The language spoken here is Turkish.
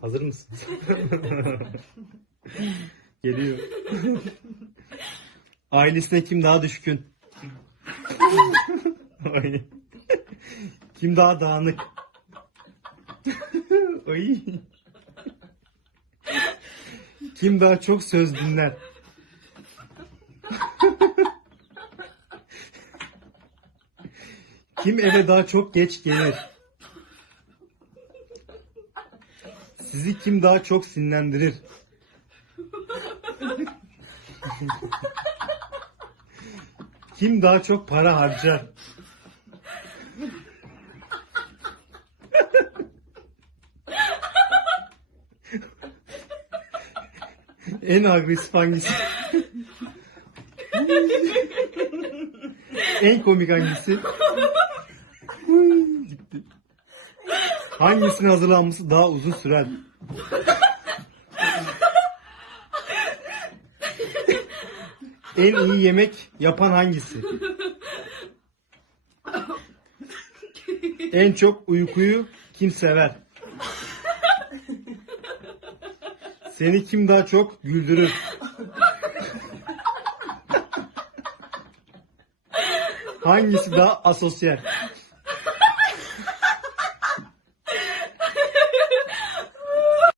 Hazır mısın? Geliyor. Ailesine kim daha düşkün? Ay. kim daha dağınık? Ay. Kim daha çok söz dinler? Kim eve daha çok geç gelir? Sizi kim daha çok sinirlendirir? Kim daha çok para harcar? en agresif hangisi? en komik hangisi? Hangisinin hazırlanması daha uzun sürer? En iyi yemek yapan hangisi? En çok uykuyu kim sever? Seni kim daha çok güldürür? Hangisi daha asosyal?